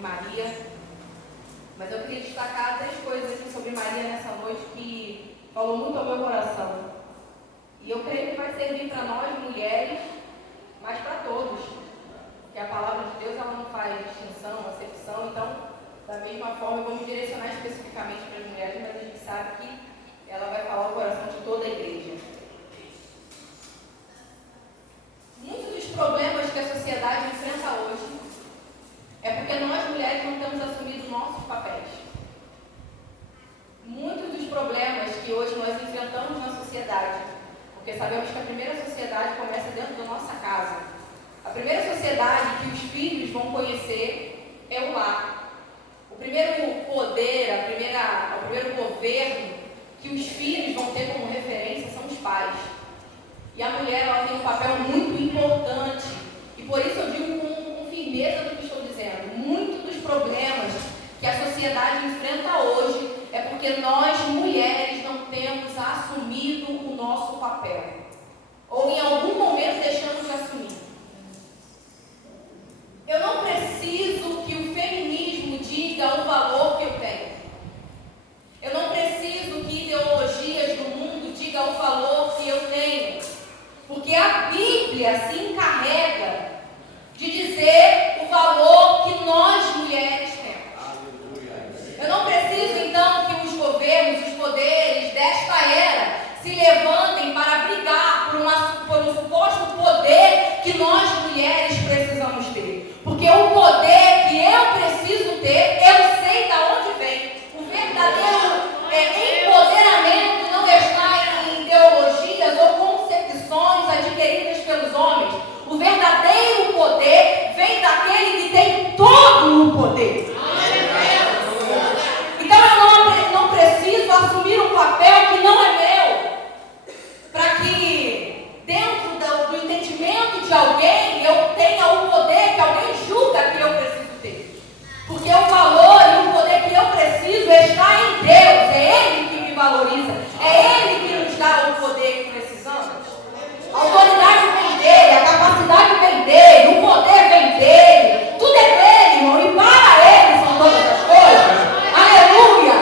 sobre Maria, mas eu queria destacar 3 coisas aqui sobre Maria nessa noite que falou muito ao meu coração. E eu creio que vai servir para nós, mulheres, mas para todos. Porque a palavra de Deus ela não faz distinção, acepção, então, da mesma forma, eu vou me direcionar especificamente para as mulheres, mas a gente sabe que ela vai falar o coração de toda a igreja. Muitos dos problemas que a sociedade enfrenta hoje é porque nós, mulheres, não temos assumido nossos papéis. Muitos dos problemas que hoje nós enfrentamos na sociedade, porque sabemos que a primeira sociedade começa dentro da nossa casa. A primeira sociedade que os filhos vão conhecer é o lar. O primeiro poder, o primeiro governo que os filhos vão ter como referência são os pais. E a mulher ela tem um papel muito importante. E por isso eu digo com firmeza do que estou dizendo. Muitos dos problemas que a sociedade enfrenta hoje é porque nós, mulheres, não temos assumido o nosso papel. Ou em algum momento deixamos de assumir. Eu não preciso que o feminismo diga o valor que eu tenho. Eu não preciso que ideologias do mundo digam o valor que eu tenho. Porque a Bíblia se encarrega de dizer o valor que nós, mulheres, temos. Eu não preciso, então, que os governos, os poderes desta era se levantem para brigar por um suposto poder que nós, mulheres, precisamos ter. Porque o poder que eu preciso ter, eu sei de onde vem. O verdadeiro empoderamento não está em ideologias ou concepções adquiridas pelos homens. O verdadeiro poder vem daquele que tem todo o poder. Então eu não preciso assumir um papel que não é meu, para que dentro do entendimento de alguém eu tenha o poder que alguém julga que eu preciso ter. Porque o valor e o poder que eu preciso está em Deus. É Ele que me valoriza. É Ele que nos dá o poder que precisamos. A autoridade vem dele, a capacidade vem dele, o poder vem dele. Tudo é dele, irmão. E para ele são todas as coisas. Aleluia!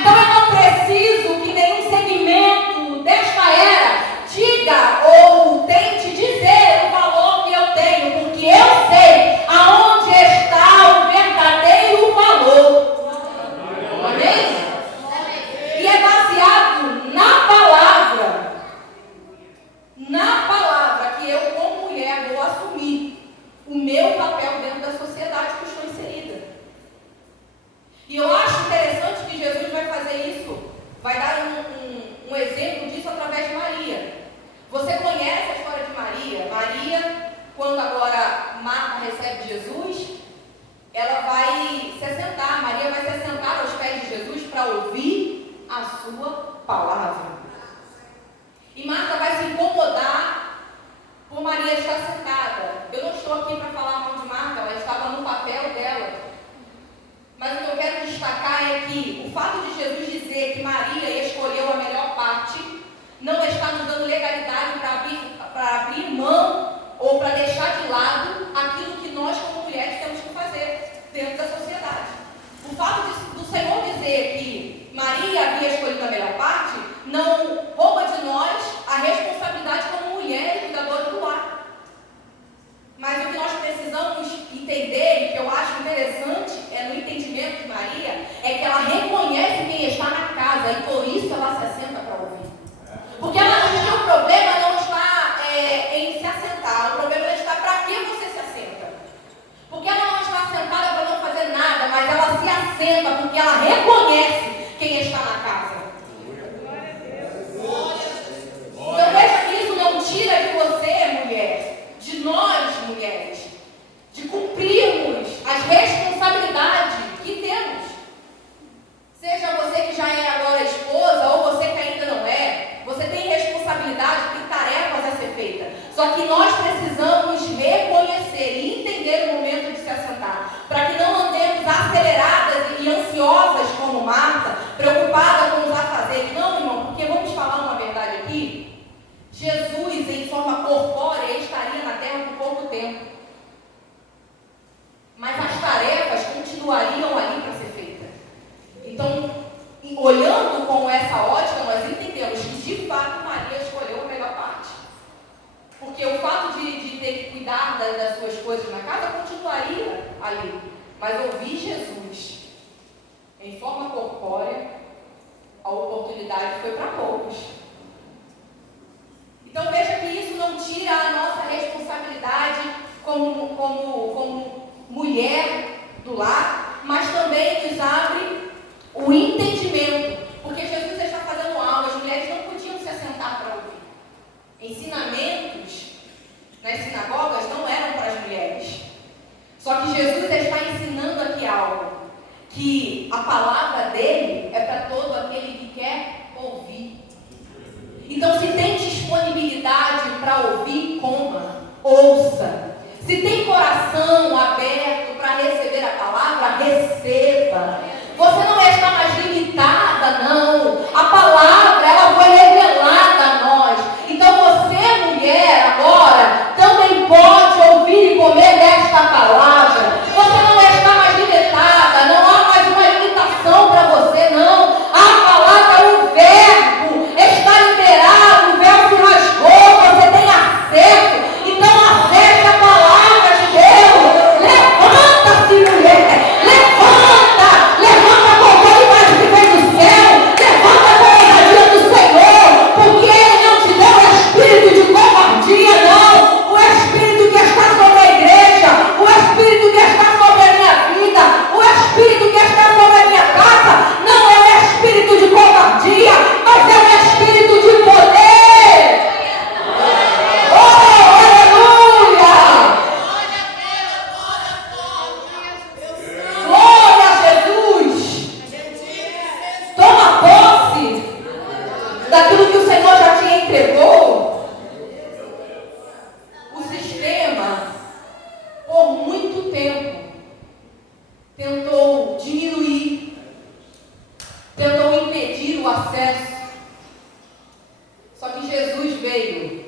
Então eu não preciso que nenhum segmento desta era diga ou tente dizer o valor que eu tenho, porque eu sei aonde está o verdadeiro valor. Amém? E é baseado na palavra que eu, como mulher, vou assumir o meu papel dentro da sociedade que estou inserida. E eu acho interessante que Jesus vai fazer isso, vai dar um exemplo disso através de Maria. Você conhece a história de Maria? Maria, quando agora Marta recebe Jesus, ela vai se assentar. Maria vai se assentar aos pés de Jesus para ouvir a sua palavra. E Marta vai se incomodar por Maria estar sentada. Eu não estou aqui para falar mal de Marta, ela estava no papel dela. Mas o que eu quero destacar é que o fato de Jesus dizer que Maria escolheu a melhor parte não está nos dando legalidade para abrir mão ou para deixar de lado aquilo que nós, como mulheres, temos que fazer dentro da sociedade. O fato do Senhor dizer que Maria havia escolhido a melhor parte não rouba de nós a responsabilidade como mulheres cuidadoras do lar. Mas o que nós precisamos entender, e que eu acho interessante no entendimento de Maria, é que ela reconhece quem está na casa e por isso ela se assenta para ouvir. Porque o problema não está em se assentar, o problema está para que você se assenta. Porque ela não está sentada para não fazer nada, mas ela se assenta porque ela reconhece quem está na casa. Então veja que isso não tira de você, mulher, de nós, mulheres, de cumprirmos as responsabilidades que temos. Seja você que já é agora esposa ou você que ainda não é, você tem responsabilidade, tem tarefas a ser feitas. Só que nós precisamos reconhecer e entender o momento de se assentar, para que não andemos aceleradas e ansiosas como olhando com essa ótica, nós entendemos que de fato Maria escolheu a melhor parte. Porque o fato de ter que cuidar das suas coisas na casa continuaria ali. Mas ouvir Jesus em forma corpórea, a oportunidade foi para poucos. Então veja que isso não tira a nossa responsabilidade como mulher do lar, mas também nos abre o entendimento. Porque Jesus está fazendo algo, as mulheres não podiam se assentar para ouvir. Ensinamentos nas sinagogas não eram para as mulheres. Só que Jesus está ensinando aqui algo, que a palavra dele é para todo aquele que quer ouvir. Então, se tem disponibilidade para ouvir, coma, ouça. Se tem coração aberto para receber a palavra, receba. Você não está mais limitada, não. A palavra, ela foi revelada a nós. Então, você, mulher, agora, também pode ouvir e comer desta palavra. Você não está mais limitada, não há mais uma limitação para você, não. A palavra, o verbo está liberado, o véu se rasgou, você tem acesso. Então, acesse a palavra de Deus. Levanta-se, mulher. Levanta com autoridade que vem do céu. Levanta com a ousadia do Senhor, porque Ele não te deu o espírito de covardia, não. O espírito que está sobre a igreja, o espírito que está sobre a minha vida, o espírito que está sobre a minha casa, não é o espírito de covardia, mas é o espírito de poder. Oh, aleluia! Glória a Jesus! Toma posse daquilo que o Senhor já te entregou. O sistema, por muito tempo, tentou diminuir, tentou impedir o acesso. Só que Jesus veio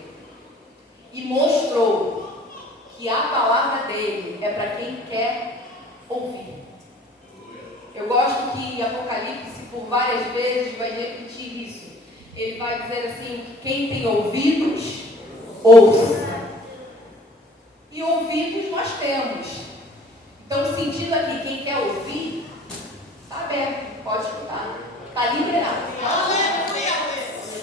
e mostrou que a palavra dele é para quem quer ouvir. Eu gosto que Apocalipse, por várias vezes, vai repetir isso. Ele vai dizer assim: quem tem ouvidos, ouça. E ouvidos nós temos. Então, o sentido aqui, quem quer ouvir, está aberto, pode escutar. Está liberado.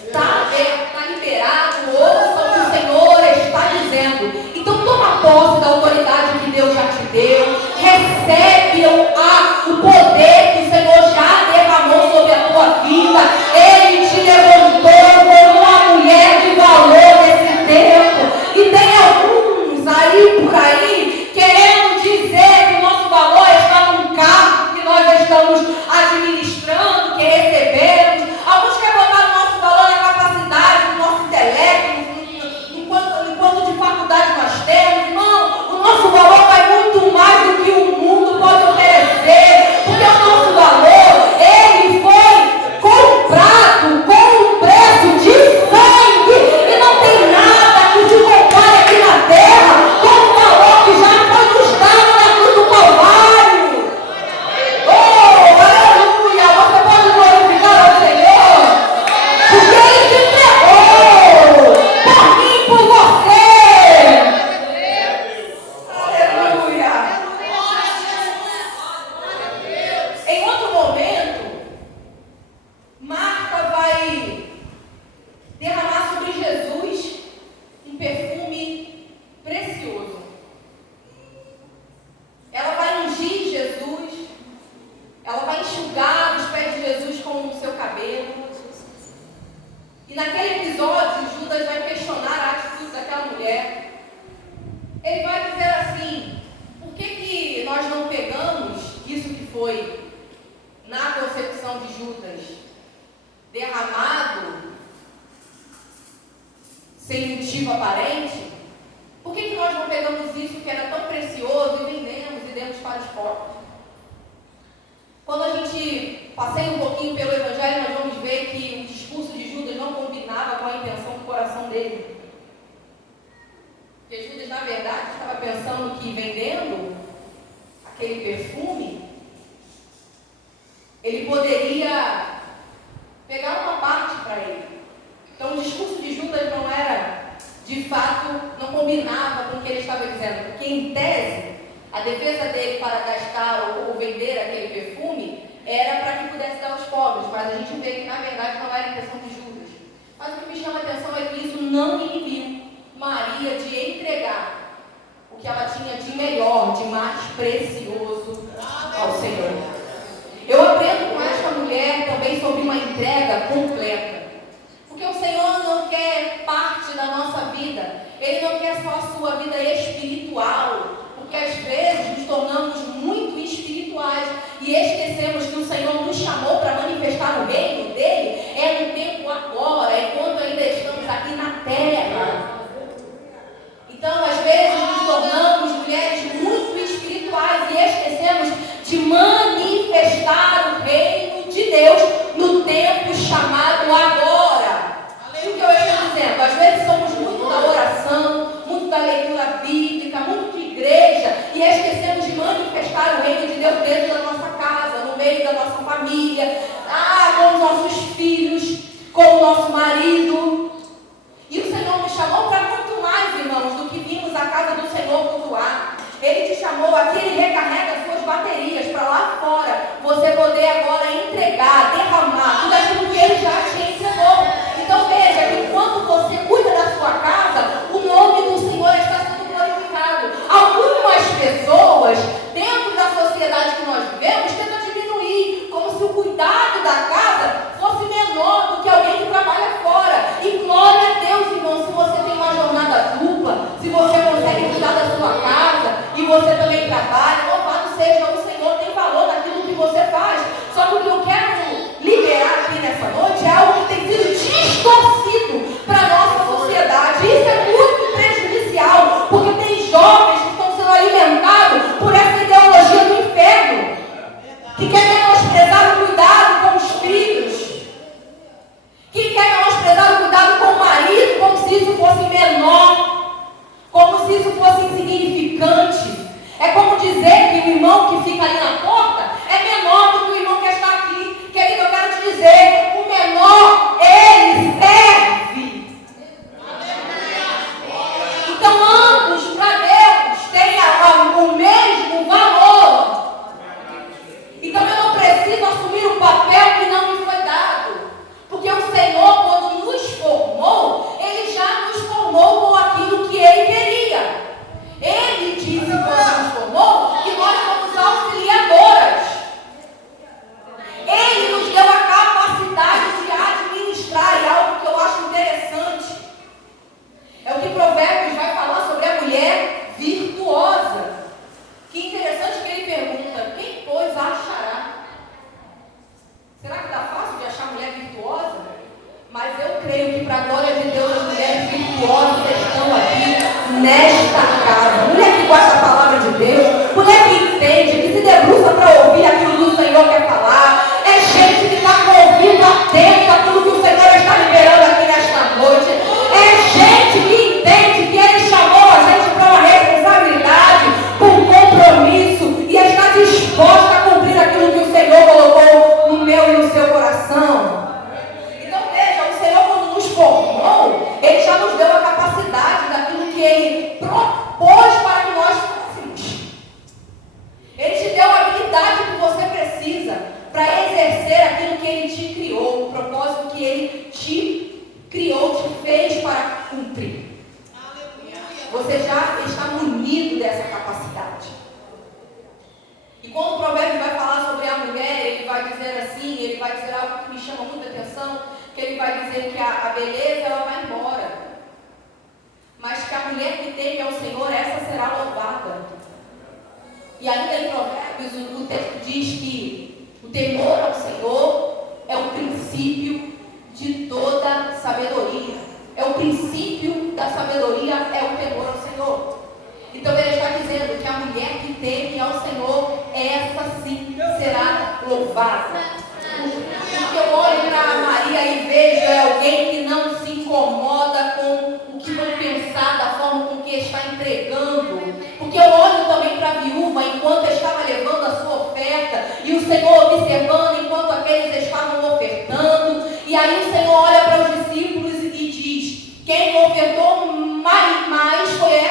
Está aberto, está liberado. Ouça o que o Senhor está dizendo. Então, toma posse da autoridade que Deus já te deu. Recebe o poder que o Senhor já derramou sobre a tua vida. Ele te levantou como uma mulher de valor nesse tempo. E tem alguns aí por aí querendo dizer que o nosso valor está num cargo que nós estamos administrando, que recebemos. Alguns querem botar o nosso valor na capacidade, no nosso intelecto, no quanto de faculdade nós temos. Não, o nosso valor vai muito mais do que o mundo pode oferecer, porque o nosso valor, ele foi comprado com um preço de sangue, e não tem nada que se compare aqui na terra com o valor que já foi nos dado na cruz do Calvário. Oh, aleluia! Você pode glorificar ao Senhor, porque Ele se entregou por mim e por você. Aleluia! Em outro momento, Marta vai derramar sobre Jesus um perfume precioso. Ela vai ungir Jesus, ela vai enxugar os pés de Jesus com o seu cabelo. E naquele episódio, Judas vai questionar a atitude daquela mulher. Ele vai dizer assim: por que nós não pegamos isso que foi na concepção de Judas derramado sem motivo aparente? Por que nós não pegamos isso que era tão precioso e vendemos e demos para os pobres? Quando a gente passeia um pouquinho pelo Evangelho, nós vamos ver que o discurso de Judas não combinava com a intenção do coração dele. Porque Judas, na verdade, estava pensando que vendendo aquele perfume, ele poderia combinava com o que ele estava dizendo, porque em tese, a defesa dele para gastar ou vender aquele perfume era para que pudesse dar aos pobres, mas a gente vê que na verdade não era a intenção de Judas. Mas o que me chama a atenção é que isso não inibiu Maria de entregar o que ela tinha de melhor, de mais precioso ao Senhor. Eu aprendo com esta mulher também sobre uma entrega completa. Porque o Senhor não quer parte da nossa vida. Ele não quer só a sua vida espiritual. Porque às vezes nos tornamos muito espirituais e esquecemos que o Senhor nos chamou para manifestar o reino dele. É no tempo agora, enquanto ainda estamos aqui na terra. Então, às vezes, nos tornamos mulheres muito espirituais e esquecemos de manifestar o reino de Deus no tempo chamado agora. E o que eu estou dizendo? Às vezes somos muito da oração, muito da leitura bíblica, muito de igreja e esquecemos de manifestar o reino de Deus dentro da nossa casa, no meio da nossa família, com os nossos filhos, com o nosso marido. E o Senhor nos chamou para muito mais, irmãos, do que vimos à casa do Senhor cultuar. Ele te chamou aqui, Ele recarrega suas baterias para lá fora, você poder agora entregar, derramar tudo aquilo que Ele já te entregou. Então veja que enquanto você cuida da sua casa, o nome do Senhor está sendo glorificado. Algumas pessoas, dentro da sociedade que nós vivemos, tentam diminuir, como se o cuidado da casa fosse menor do que alguém que trabalha fora. E glória a Deus, irmão, se você tem uma jornada dupla, se você consegue cuidar da sua casa e você também trabalha, louvado seja o Senhor, tem valor naquilo que você faz. Só que o que eu quero liberar aqui nessa noite é algo que tem sido distorcido para a nossa sociedade. Isso é muito prejudicial, porque tem jovens que estão sendo alimentados por essa ideologia do inferno, que quer menosprezar o cuidado com os filhos, que quer menosprezar o cuidado com o marido, como se isso fosse menor, como se isso fosse insignificante. É como dizer que o irmão que fica ali na porta é menor do que o irmão que está aqui. Querido, eu quero te dizer, o menor, ele serve. Então ambos, para Deus, têm o mesmo valor. Então eu não preciso assumir o papel que não me foi dado. Porque o Senhor, quando nos formou, Ele já nos formou com aquilo que Ele queria. Ele disse, quando nos formou, que nós somos auxiliadoras. Ele nos deu a capacidade de administrar, e algo que eu acho interessante é o que Provérbios vai falar sobre a mulher virtuosa. Que interessante que ele pergunta: quem, pois, a achará? Será que está fácil de achar mulher virtuosa? Mas eu creio que, para a glória de Deus, as mulheres virtuosas estão aqui nesta casa. Mulher que guarda a palavra de Deus, mulher que entende, que se debruça para ouvir aquilo que o Senhor quer falar. É gente que está com o ouvido atento àquilo que o Senhor está liberando aqui nesta noite. É gente que entende que Ele chamou a gente para uma responsabilidade, para um compromisso, e está disposta a cumprir aquilo que o Senhor colocou no meu e no seu coração. Então veja, o Senhor, quando nos formou, Ele já nos deu a capacidade daquilo que Ele propôs para que nós fôssemos. Ele te deu a habilidade que você precisa para exercer aquilo que Ele te criou, o propósito que Ele te criou, te fez para cumprir. Você já está munido dessa capacidade. E quando o provérbio vai falar sobre a mulher, ele vai dizer assim, ele vai dizer algo que me chama muita atenção, que ele vai dizer que a beleza ela vai embora, mas que a mulher que teme ao Senhor, essa será louvada. E ainda em Provérbios o texto diz que o temor ao Senhor é o princípio de toda sabedoria. É o princípio da sabedoria, é o temor ao Senhor. Então ele está dizendo que a mulher que teme ao Senhor, essa sim será louvada. O que eu olho para Maria e vejo é alguém que não se incomoda com o que vão pensar, da forma com que está entregando. Porque eu olho também para a viúva enquanto estava levando a sua oferta, e o Senhor observando enquanto aqueles estavam ofertando. E aí o Senhor olha para os discípulos e diz: quem ofertou mais foi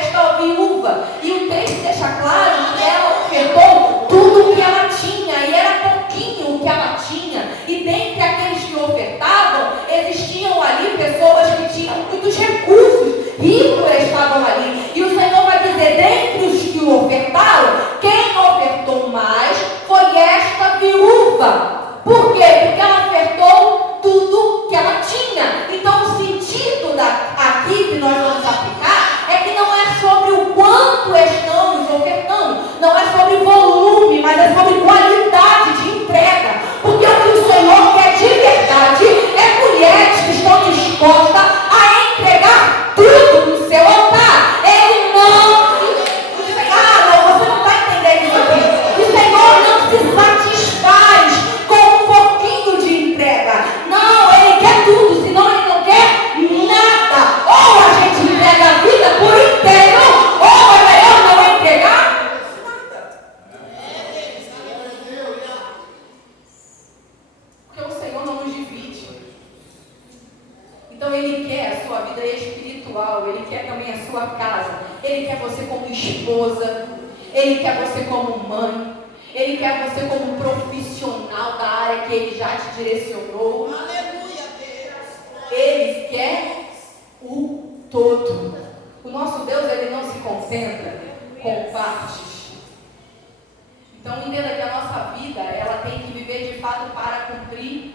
vida espiritual. Ele quer também a sua casa. Ele quer você como esposa. Ele quer você como mãe. Ele quer você como profissional da área que Ele já te direcionou. Aleluia, Deus. Ele quer o todo. O nosso Deus, Ele não se contenta com partes. Então entenda que a nossa vida, ela tem que viver de fato para cumprir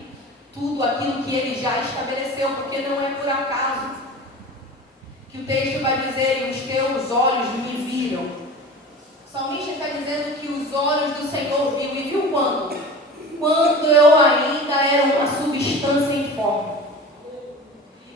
tudo aquilo que Ele já estabeleceu, porque não é por acaso que o texto vai dizer: e os teus olhos me viram. O salmista está dizendo que os olhos do Senhor viu. E viu quando? Quando eu ainda era uma substância informe.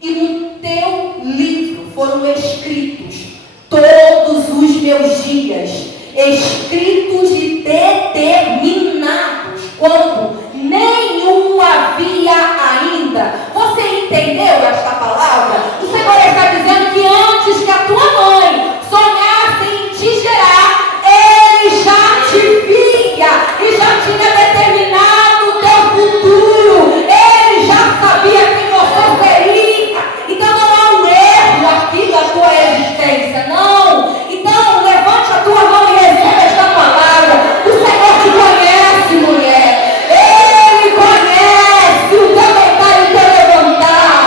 E no teu livro foram escritos todos os meus dias, escritos e determinados, quando nenhum havia ainda. Você entendeu esta palavra? O Senhor está dizendo que antes que a tua mãe sonhasse em te gerar, Ele já te via e já tinha determinado o teu futuro. Ele já sabia quem você seria. Então não há um erro aqui da tua existência, não. Então levante a tua mão e receba esta palavra. O Senhor te conhece, mulher. Ele conhece o teu deitar e o teu levantar.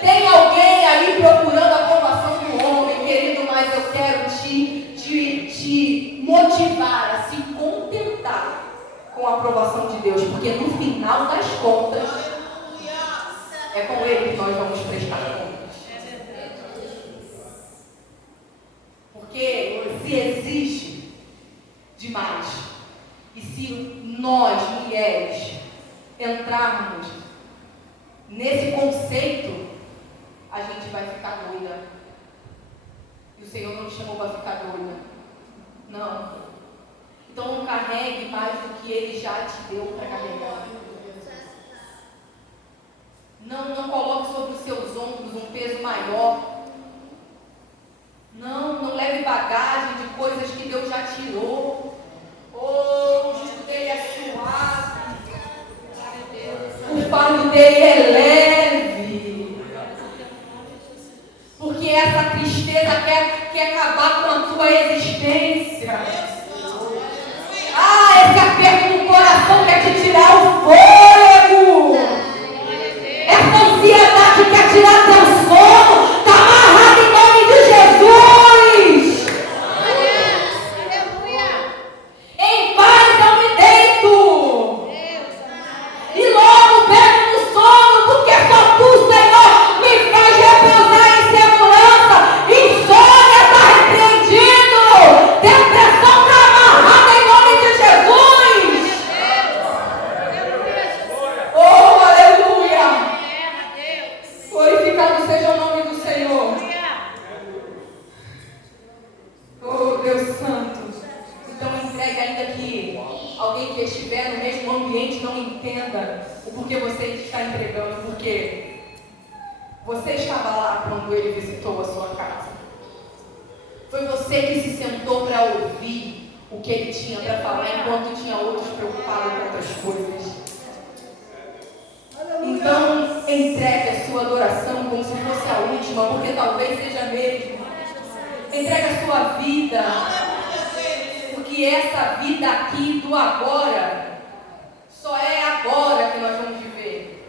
Tem alguém aí procurando a aprovação do homem, querido, mas eu quero te motivar a se contentar com a aprovação de Deus, porque no final das contas é com Ele que nós vamos prestar contas. Porque se exige demais, e se nós, mulheres, entrarmos nesse conceito, a gente vai ficar doida. E o Senhor não te chamou para ficar doida. Não. Então não carregue mais do que Ele já te deu para carregar. Não coloque sobre os seus ombros um peso maior. Não leve bagagem de coisas que Deus já tirou. O jugo dele é suave. O fardo dele é leve. Porque essa tristeza quer acabar com a tua existência. Esse aperto no coração quer te tirar o fôlego. Essa ansiedade quer tirar teu sono. Está amarrado em nome de Jesus. Em paz eu me deito. E logo pego no sono, porque só tu, Senhor, me faz repousar em segurança. Insônia está repreendido. Depressão está amarrada em nome de Jesus. Oh, aleluia. Glorificado seja o nome do Senhor. Oh, Deus Santo. Então entregue, ainda que alguém que estiver no mesmo ambiente não entenda o porquê você está entregando, porque você estava lá quando Ele visitou a sua casa. Foi você que se sentou para ouvir o que Ele tinha para falar, enquanto tinha outros preocupados com outras coisas. Então entregue a sua adoração como se fosse a última, porque talvez seja mesmo. Entregue a sua vida, porque essa vida aqui do agora só é agora que nós vamos viver.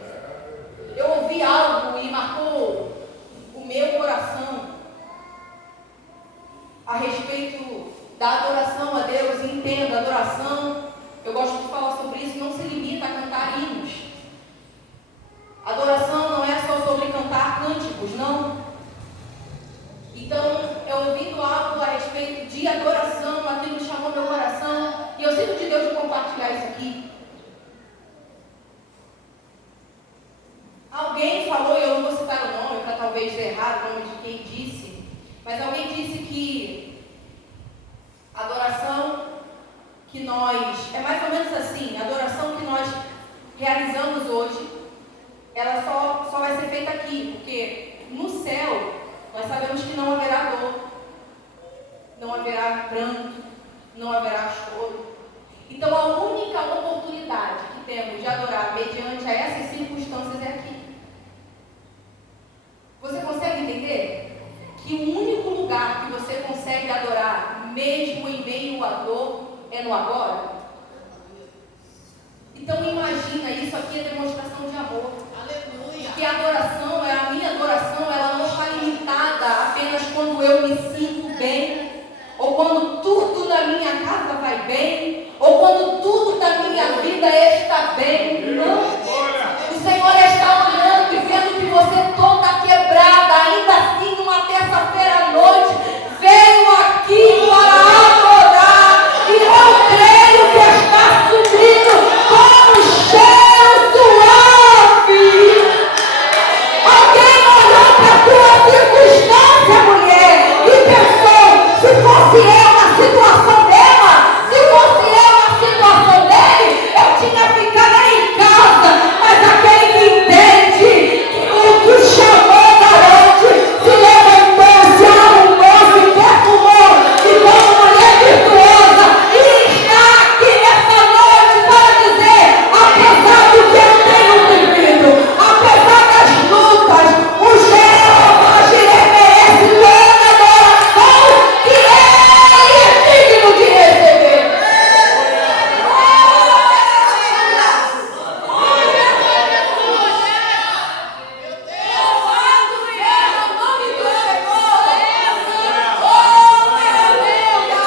Eu ouvi algo e marcou o meu coração a respeito da adoração a Deus. Entenda, adoração, eu gosto de falar sobre isso, não se limita a cantar hinos. Adoração não é só sobre cantar cânticos, não. Então, eu ouvindo algo a respeito de adoração, aquilo chamou meu coração, e eu sinto de Deus de compartilhar isso aqui. Alguém falou, e eu não vou citar o nome, para talvez errar o nome de quem disse, mas alguém disse que a adoração que nós, é mais ou menos assim, a adoração que nós realizamos hoje, ela só vai ser feita aqui, porque no céu nós sabemos que não haverá dor, não haverá pranto, não haverá choro, lugar que você consegue adorar, mesmo em meio à dor, é no agora? Então imagina, isso aqui é demonstração de amor. Aleluia. Que a adoração, a minha adoração, ela não está limitada apenas quando eu me sinto bem, ou quando tudo na minha casa vai bem, ou quando tudo na minha vida está bem. Não. O Senhor está olhando e vendo que você toda quebrada, ainda assim, numa terça-feira à noite, veio aqui para adorar. E eu creio que está subindo com um cheiro suave. Alguém olhou para a tua circunstância, mulher, e pensou, se fosse eu na situação dela, se fosse eu na situação dele, eu tinha ficado aí em casa. Mas aquele que entende o que chamou garante, se levantou, se arrumou, se perfumou, e como mulher virtuosa, e está aqui nessa noite para dizer, apesar do que eu tenho vivido, apesar das lutas, o Jeová Jireh merece toda a adoração que ele é digno de receber. Louvado seja o nome do Senhor. Oh, aleluia.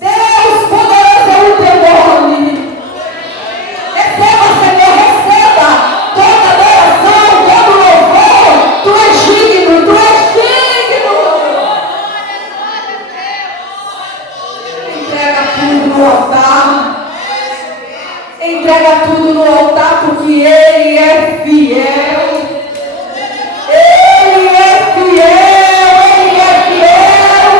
Deus poderoso é o teu nome. Receba, Senhor, receba toda adoração, todo louvor. Tu és digno, tu és digno. Entrega tudo no altar. Entrega tudo no altar, porque Ele é fiel. Ele é fiel, Ele é fiel.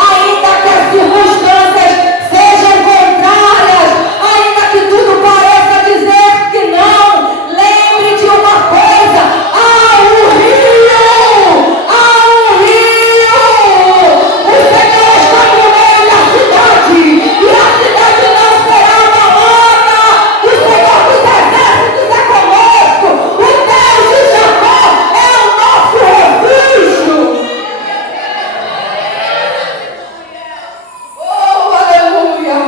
Ainda que as circunstâncias sejam contrárias, ainda que tudo pareça dizer que não, lembre de uma coisa: há um rio, há um rio. O Senhor está no meio da cidade, e a cidade não será abalada. O Senhor dos exércitos é conosco. O Deus de Jacó é o nosso refúgio. Oh, aleluia!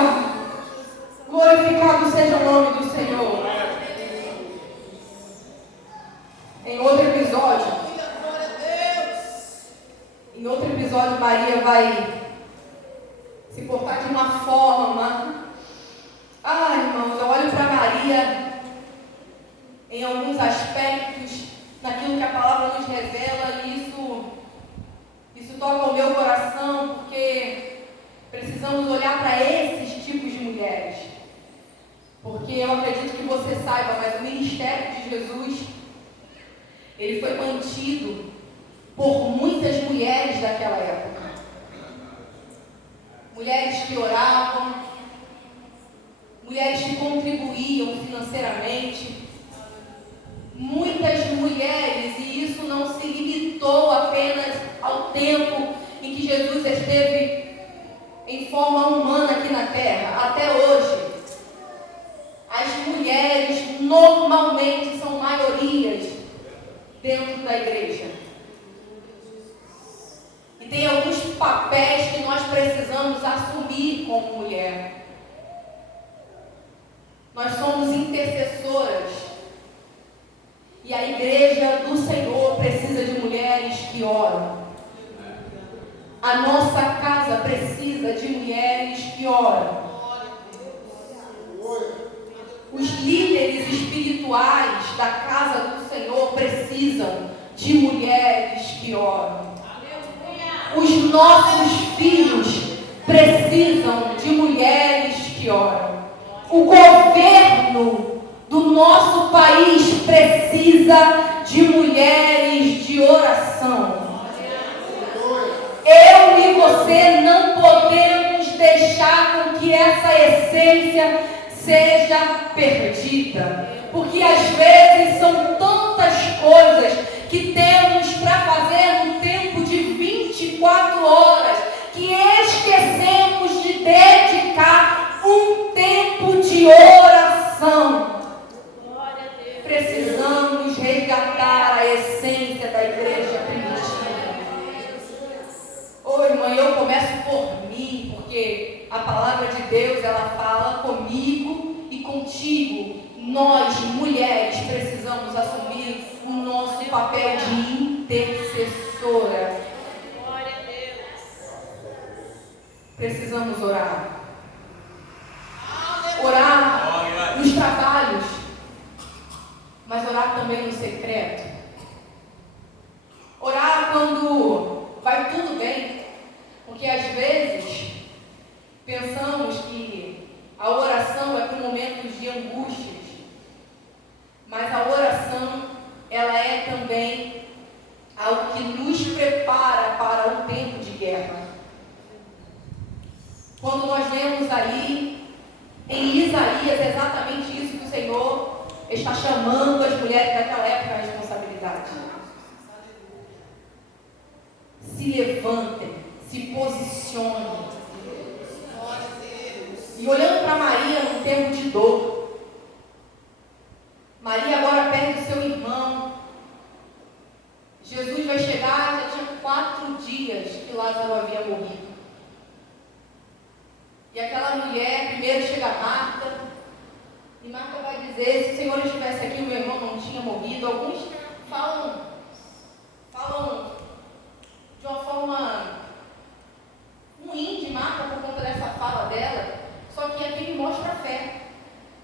Glorificado seja o nome do Senhor. Em outro episódio, Maria vai se portar de uma forma. Ai, irmãos, eu olho para Maria em alguns aspectos, naquilo que a palavra nos revela, e isso toca o meu coração, porque precisamos olhar para esses tipos de mulheres. Porque eu acredito que você saiba, mas o ministério de Jesus, ele foi mantido por muitas mulheres daquela época. Mulheres que oravam, mulheres que contribuíam financeiramente, muitas mulheres, e isso não se limitou apenas ao tempo em que Jesus esteve em forma humana aqui na terra. Até hoje, as mulheres normalmente são maiorias dentro da igreja. E tem alguns papéis que nós precisamos assumir como mulher. Nós somos intercessoras. E a igreja do Senhor precisa de mulheres que oram. A nossa casa precisa de mulheres que oram. Os líderes espirituais da casa do Senhor precisam de mulheres que oram. Os nossos filhos precisam de mulheres que oram. O governo do nosso país precisa de mulheres de oração. Eu e você não podemos deixar com que essa essência seja perdida. Porque às vezes são tantas coisas que temos para fazer no tempo de 24 horas que esquecemos de dedicar um tempo de oração. Precisamos resgatar a essência igreja primitiva. Ô irmã, eu começo por mim, porque a palavra de Deus, ela fala comigo e contigo. Nós, mulheres, precisamos assumir o nosso papel de intercessora. Glória a Deus. Precisamos orar. Orar nos trabalhos, mas orar também no secreto. Orar quando vai tudo bem, porque às vezes pensamos que a oração é para momentos de angústias, mas a oração, ela é também algo que nos prepara para o tempo de guerra. Quando nós vemos aí em Isaías exatamente isso que o Senhor está chamando as mulheres daquela época à responsabilidade. Se levantem, se posicionem. E olhando para Maria num tempo de dor, Maria agora perde o seu irmão. Jesus vai chegar, já tinha 4 dias que Lázaro havia morrido. E aquela mulher, primeiro chega Marta, e Marta vai dizer, se o Senhor estivesse aqui, o meu irmão não tinha morrido. Alguns falam de uma forma ruim de Marta por conta dessa fala dela, só que aqui me mostra a fé,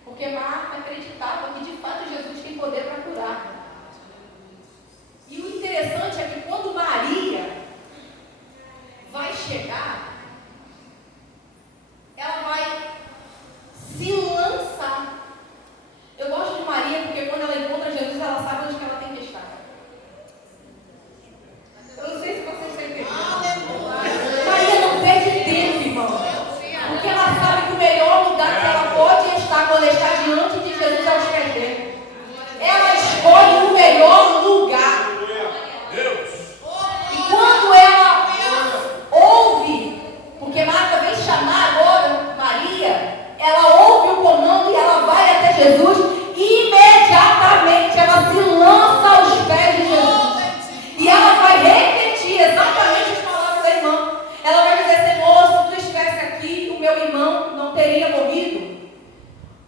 porque Marta acreditava que de fato Jesus tem poder para curar. E o interessante é que quando Maria vai chegar, ela vai se lançar. Eu gosto de Maria porque quando ela encontra Jesus, ela sabe onde que ela tem que estar. Eu não sei se vocês estão entendendo. Maria não perde tempo, irmão. Porque ela sabe que o melhor lugar que ela pode estar quando está diante de Jesus é os pés dele. Ela escolhe o melhor lugar. E quando ela ouve, porque Marta vem chamar agora Maria, ela ouve o comando e ela vai até Jesus, e imediatamente ela se lança aos pés de Jesus. E ela vai repetir exatamente as palavras da irmã. Ela vai dizer, Senhor, se tu estivesse aqui, o meu irmão não teria morrido.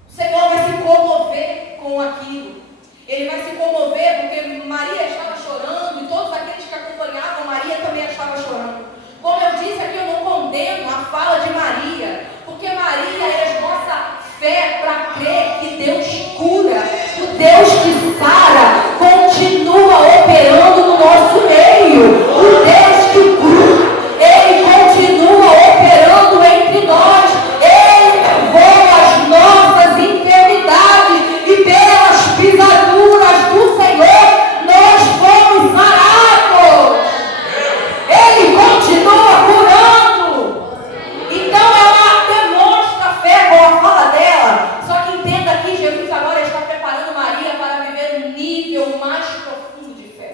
O Senhor vai se comover com aquilo. Ele vai se comover porque Maria estava chorando e todos aqueles que acompanhavam Maria também estavam chorando. Como eu disse aqui, eu não condeno a fala de Maria, porque Maria é a nossa fé para crer que Deus cura, o Deus que sara continua operando no nosso meio. O Deus que cura, Ele continua operando entre nós. Ele levou as nossas enfermidades e pelas pisaduras do Senhor nós fomos sarados. Ele continua curando. Então ela demonstra fé com a fala dela. Só que entenda que Jesus agora está preparando Maria para viver um nível mais profundo de fé.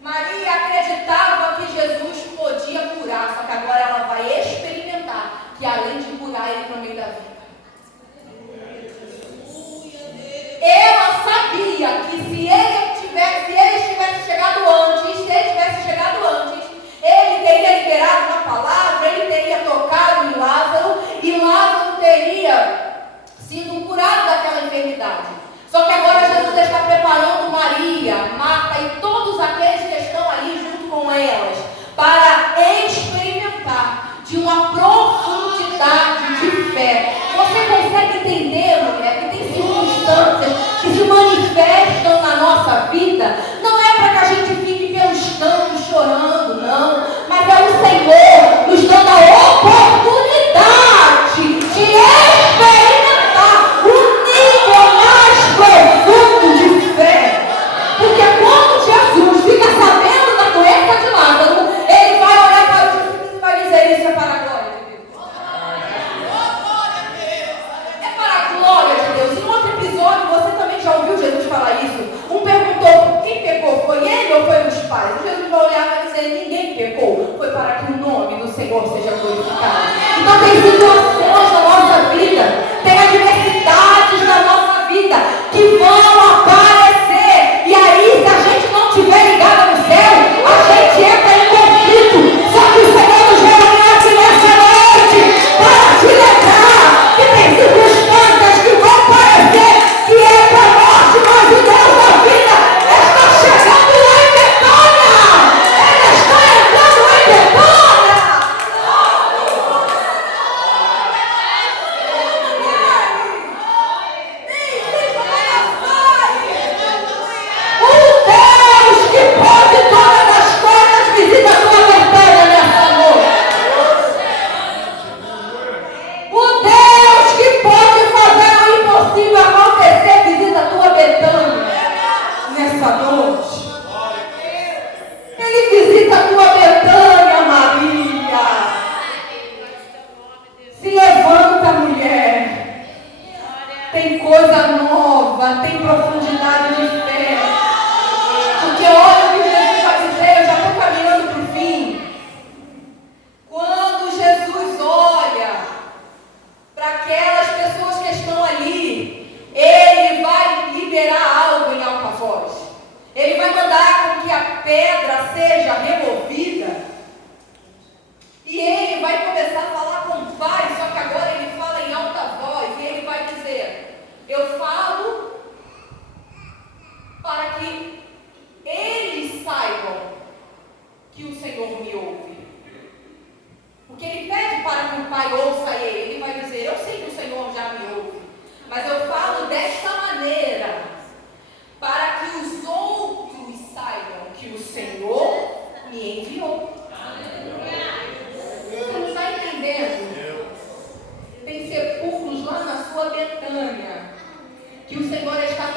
Maria acreditava que Jesus podia curar, só que agora ela vai experimentar que além de curar, Ele também dá vida. Ela sabia que se ele tivesse chegado antes, ele teria liberado uma palavra, ele teria tocado em Lázaro, e Lázaro teria sido curado daquela enfermidade. Só que agora Jesus está preparando Maria, Marta e todos aqueles que estão ali junto com elas para experimentar de uma profundidade de fé. Você consegue entender, mulher, que tem circunstâncias que se manifestam na nossa vida? Não é para que a gente fique pelos cantos chorando, não. Mas é o Senhor nos dando a oportunidade de experimentar um nível mais profundo de fé. Porque quando Jesus fica sabendo da doença de Lázaro, ele vai olhar para os discípulos e vai dizer, isso é para a glória de Deus. É para a glória de Deus. Em outro episódio, você também já ouviu Jesus falar isso. Um perguntou, quem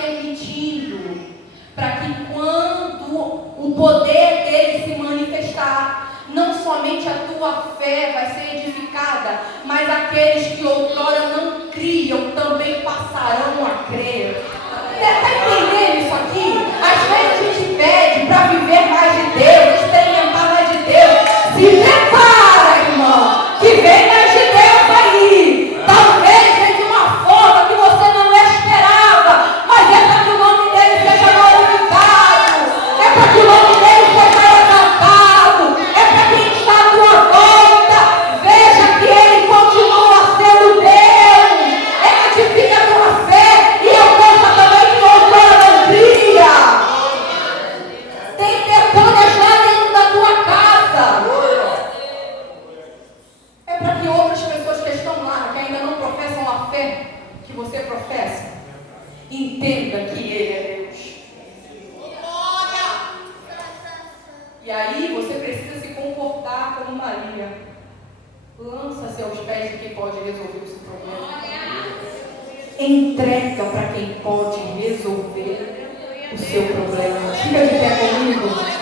permitindo para que quando o poder dele se manifestar, não somente a tua fé vai ser edificada, mas aqueles que outrora não criam também passarão a crer. Está entendendo isso aqui? Às vezes a gente pede para viver mais de Deus, experimentar mais de Deus. Se prepara, irmão, que vem mais de Deus aí. Talvez venha de uma forma que você não esperava, mas é para que o nome dele seja glorificado, é para que o nome dele seja exaltado, é para quem está à tua volta veja que ele continua sendo Deus. Edifica a tua fé e alcança também que outrora não cria. Tem pessoas lá dentro da tua casa. É para que outras pessoas que estão lá, que ainda não professam a fé que você professa, entenda que ele é Deus. E aí você precisa se comportar como Maria. Lança-se aos pés de quem pode resolver o seu problema. Entrega para quem pode resolver o seu problema. Fica de pé comigo.